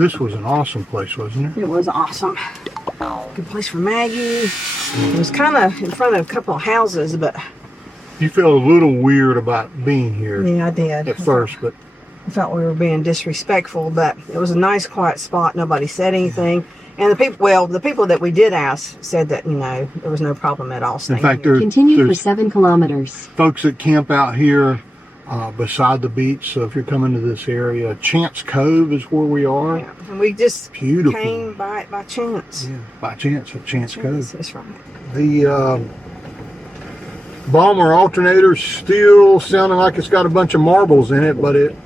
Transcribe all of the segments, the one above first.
This was an awesome place, wasn't it? It was awesome. Good place for Maggie. It was kind of in front of a couple of houses, but... You felt a little weird about being here. Yeah, I did. At first, but... I felt we were being disrespectful, but it was a nice, quiet spot. Nobody said anything. And the people that we did ask said that, you know, there was no problem at all staying in fact, here. Continue for 7 kilometers. Folks that camp out here beside the beach. So if you're coming to this area, Chance Cove is where we are. Yeah. And we just Beautiful. came by chance. Yeah, by chance at Chance Cove. That's right. The Balmer alternator is still sounding like it's got a bunch of marbles in it, but it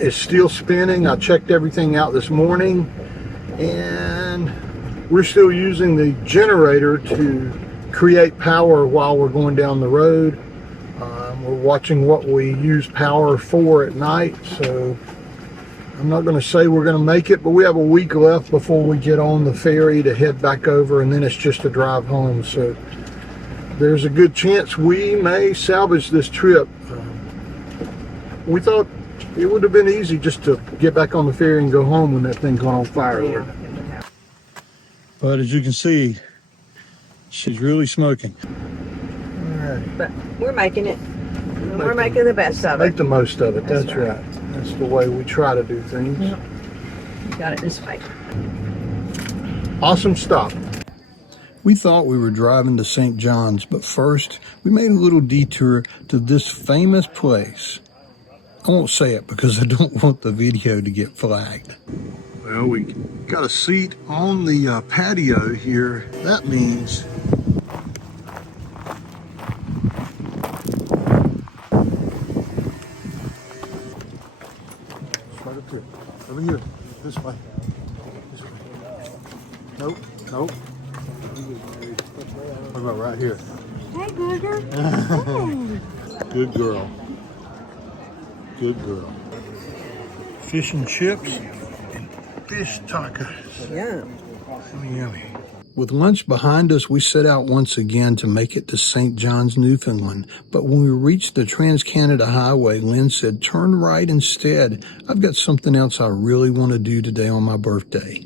is still spinning. I checked everything out this morning, and we're still using the generator to create power while we're going down the road. We're watching what we use power for at night, so I'm not going to say we're going to make it, but we have a week left before we get on the ferry to head back over, and then it's just a drive home. So there's a good chance we may salvage this trip. We thought it would have been easy just to get back on the ferry and go home when that thing caught on fire. Yeah. But as you can see, she's really smoking. All right. But we're making it. We're making the best of it. Make the most of it. That's right. That's the way we try to do things. Yep. You got it this way. Awesome stop. We thought we were driving to St. John's, but first we made a little detour to this famous place. I won't say it because I don't want the video to get flagged. Well, we got a seat on the patio here. That means right up here. Over here. This way. This way. Nope. Nope. What about right here? Hey, Booger. Good girl. Good girl. Fish and chips and fish tacos. Yeah. Yummy, yummy. With lunch behind us, we set out once again to make it to St. John's, Newfoundland. But when we reached the Trans-Canada Highway, Lynn said, turn right instead. I've got something else I really want to do today on my birthday.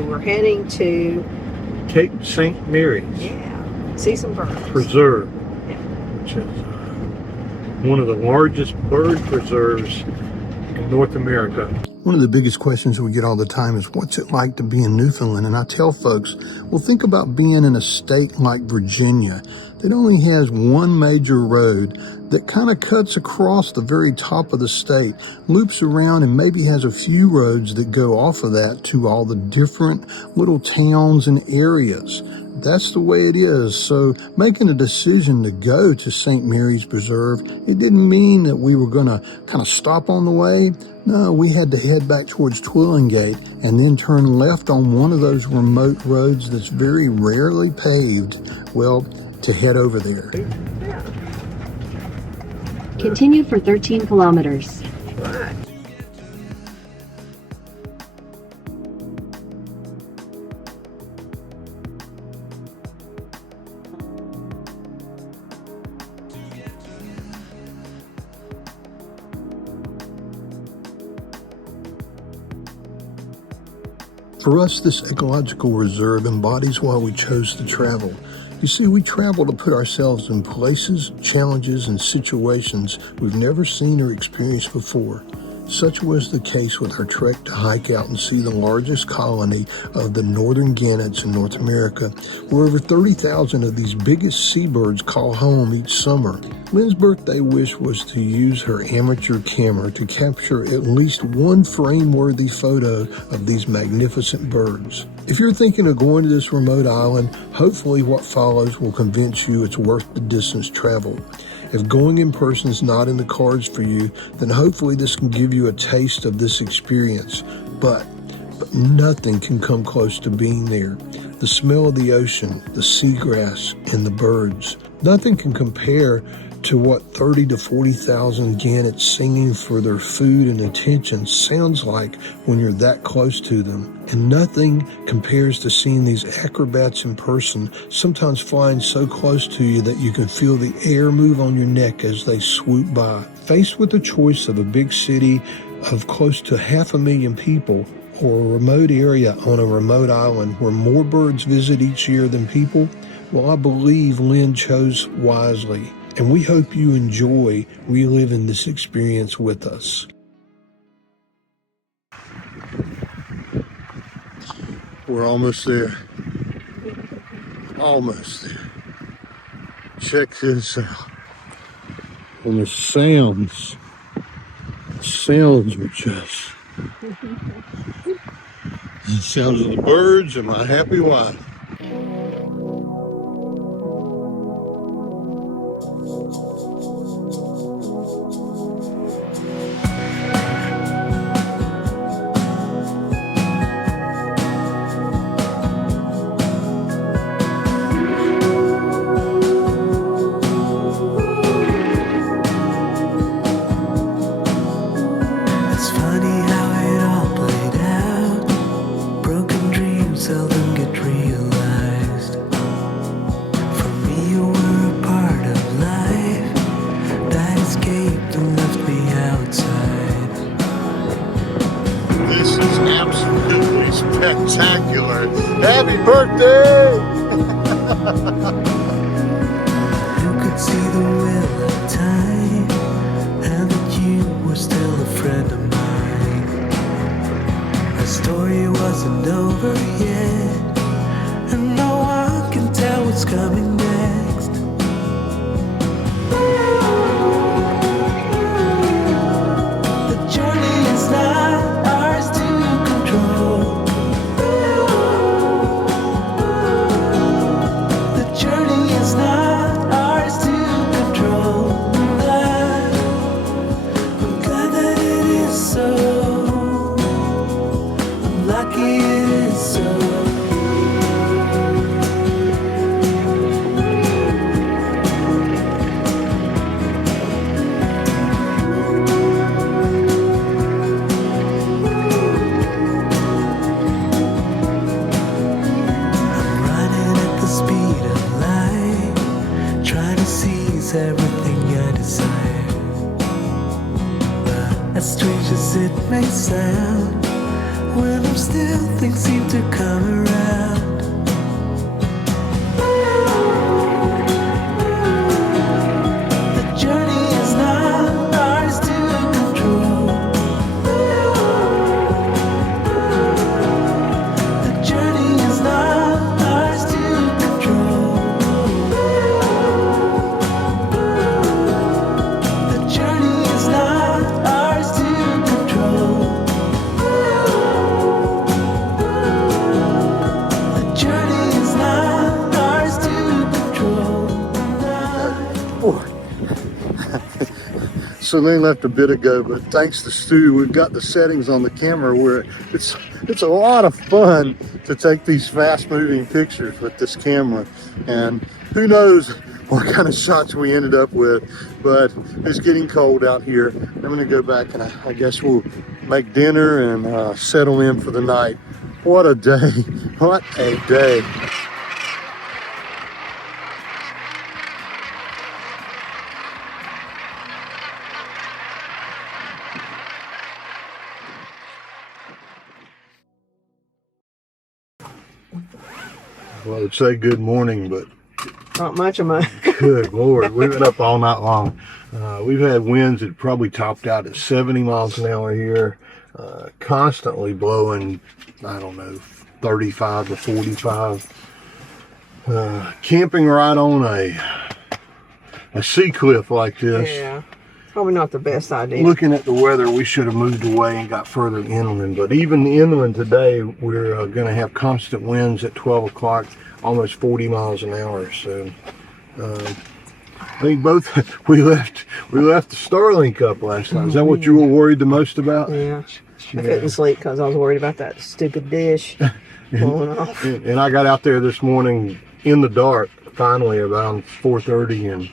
We're heading to Cape St. Mary's. Yeah. See some birds. Preserve, Yeah. which is one of the largest bird preserves in North America. One of the biggest questions we get all the time is, what's it like to be in Newfoundland? And I tell folks, well, think about being in a state like Virginia that only has one major road that kind of cuts across the very top of the state, loops around, and maybe has a few roads that go off of that to all the different little towns and areas. That's the way it is. So making a decision to go to St. Mary's Preserve, it didn't mean that we were going to kind of stop on the way. No, we had to head back towards Twillingate and then turn left on one of those remote roads that's very rarely paved, well, to head over there. Yeah. Continue for 13 kilometers. Right. For us, this ecological reserve embodies why we chose to travel. You see, we travel to put ourselves in places, challenges, and situations we've never seen or experienced before. Such was the case with our trek to hike out and see the largest colony of the northern gannets in North America, where over 30,000 of these biggest seabirds call home each summer. Lynn's birthday wish was to use her amateur camera to capture at least one frame-worthy photo of these magnificent birds. If you're thinking of going to this remote island, hopefully what follows will convince you it's worth the distance traveled. If going in person is not in the cards for you, then hopefully this can give you a taste of this experience. But nothing can come close to being there. The smell of the ocean, the seagrass, and the birds. Nothing can compare to what 30 to 40,000 gannets singing for their food and attention sounds like when you're that close to them. And nothing compares to seeing these acrobats in person, sometimes flying so close to you that you can feel the air move on your neck as they swoop by. Faced with the choice of a big city of close to 500,000 people or a remote area on a remote island where more birds visit each year than people, well, I believe Lynn chose wisely. And we hope you enjoy reliving this experience with us. We're almost there. Almost there. Check this out. And the sounds are just the sounds of the birds and my happy wife. Spectacular. Happy birthday! You could see the wheel of time, and that you were still a friend of mine. The story wasn't over yet, and no one can tell what's coming next. The journey is not ours to control. Everything I desire, but as strange as it may sound, when I'm still, things seem to come around. The journey is not ours to control. The journey is not ours to control. Celine left a bit ago, but thanks to Stu, we've got the settings on the camera where it's a lot of fun to take these fast-moving pictures with this camera. And who knows what kind of shots we ended up with, but it's getting cold out here. I'm gonna go back and I guess we'll make dinner and settle in for the night. What a day, what a day. Well, I'd say good morning, but not much of a good Lord, we've been up all night long. We've had winds that probably topped out at 70 miles an hour here, constantly blowing, I don't know, 35 to 45. Camping right on a sea cliff like this. yeah, probably not the best idea. Looking at the weather, we should have moved away and got further inland. But even inland today, we're going to have constant winds at 12 o'clock, almost 40 miles an hour. So I think both we left the Starlink up last night. Is that what you were worried the most about? Yeah, I couldn't sleep because I was worried about that stupid dish blowing off. And I got out there this morning in the dark, finally around 4:30, and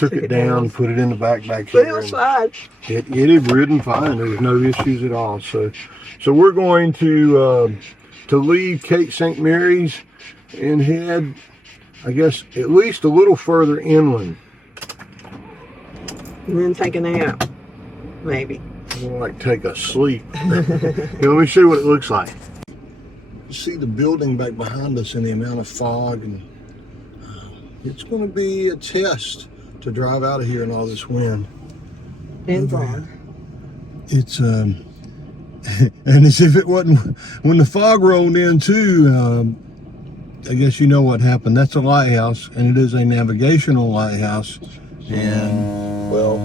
took it down, put it in the back But here. it was fine. It had ridden fine. There was no issues at all. So we're going to leave Cape St. Mary's and head, I guess, at least a little further inland. And then take a nap, maybe. More like take a sleep. Here, let me show you what it looks like. You see the building back behind us and the amount of fog, and it's going to be a test to drive out of here in all this wind. And fog. It's and as if it wasn't, when the fog rolled in too, I guess you know what happened. That's a lighthouse, and it is a navigational lighthouse. And well,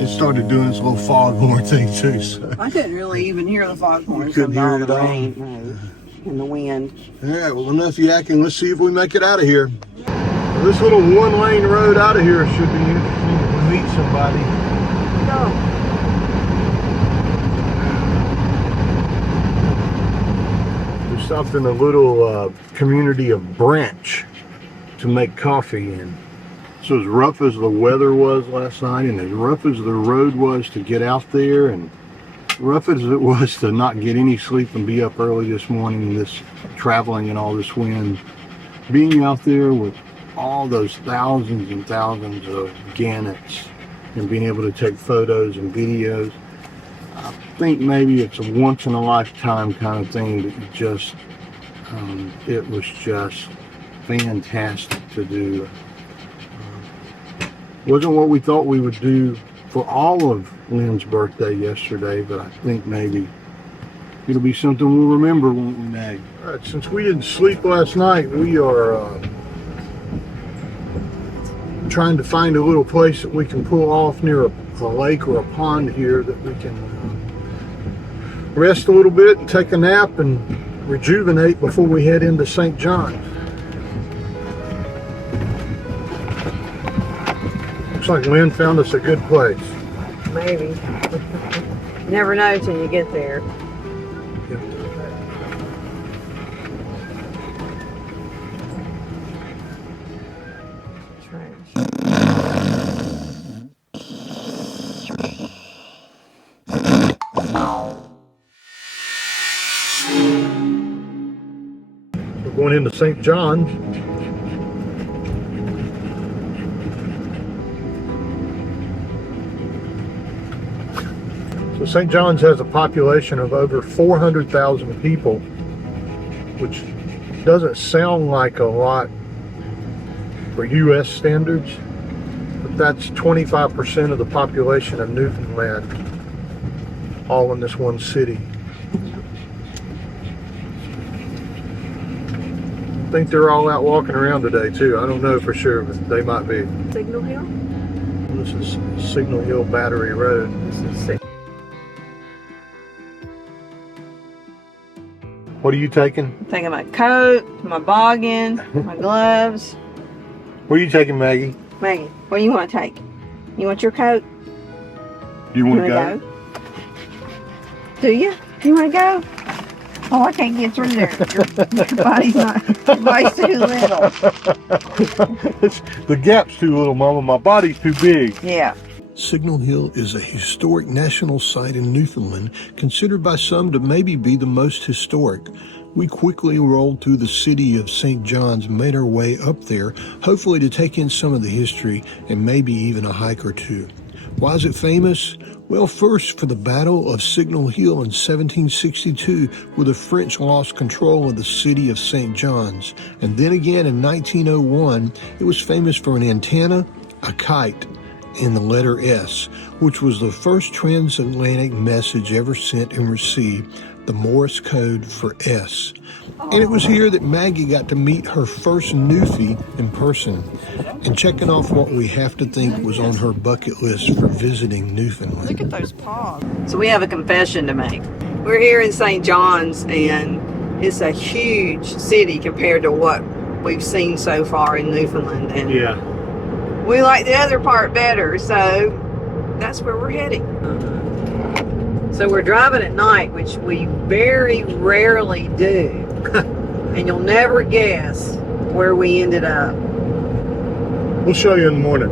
it started doing this little foghorn thing too. So I couldn't really even hear the foghorn couldn't from all hear the it all. rain and the wind. all right, well, enough yakking. Let's see if we make it out of here. Well, this little one-lane road out of here should be interesting if we meet somebody. No. We stopped in a little community of Branch to make coffee in. So as rough as the weather was last night, and as rough as the road was to get out there, and rough as it was to not get any sleep and be up early this morning, this traveling and all this wind, being out there with all those thousands and thousands of gannets and being able to take photos and videos, I think maybe it's a once in a lifetime kind of thing that you just, it was just fantastic to do. Wasn't what we thought we would do for all of Lynn's birthday yesterday, but I think maybe it'll be something we'll remember, won't we, Mag? All right, since we didn't sleep last night, we are trying to find a little place that we can pull off near a lake or a pond here that we can rest a little bit and take a nap and rejuvenate before we head into St. John's. Looks like Lynn found us a good place. Maybe. Never know till you get there. We're going into St. John's. So St. John's has a population of over 400,000 people, which doesn't sound like a lot for U.S. standards, but that's 25% of the population of Newfoundland, all in this one city. I think they're all out walking around today too. I don't know for sure, but they might be. Signal Hill? This is Signal Hill Battery Road. This is What are you taking? I'm taking my coat, my boggin, my gloves. What are you taking, Maggie? Maggie, what do you want to take? You want your coat? Do you want to wanna go? Do you? You want to go? Oh, I can't get through there. Your body's too little. The gap's too little, Mama. My body's too big. Yeah. Signal Hill is a historic national site in Newfoundland, considered by some to maybe be the most historic. We quickly rolled through the city of St. John's and made our way up there, hopefully to take in some of the history and maybe even a hike or two. Why is it famous? Well, first for the Battle of Signal Hill in 1762, where the French lost control of the city of St. John's. And then again in 1901, it was famous for an antenna, a kite, and the letter S, which was the first transatlantic message ever sent and received, the Morse code for S. And it was here that Maggie got to meet her first Newfie in person, and checking off what we have to think was on her bucket list for visiting Newfoundland. Look at those paws. So we have a confession to make. We're here in St. John's, and it's a huge city compared to what we've seen so far in Newfoundland. And Yeah. we like the other part better, so that's where we're heading. So we're driving at night, which we very rarely do. And you'll never guess where we ended up. We'll show you in the morning.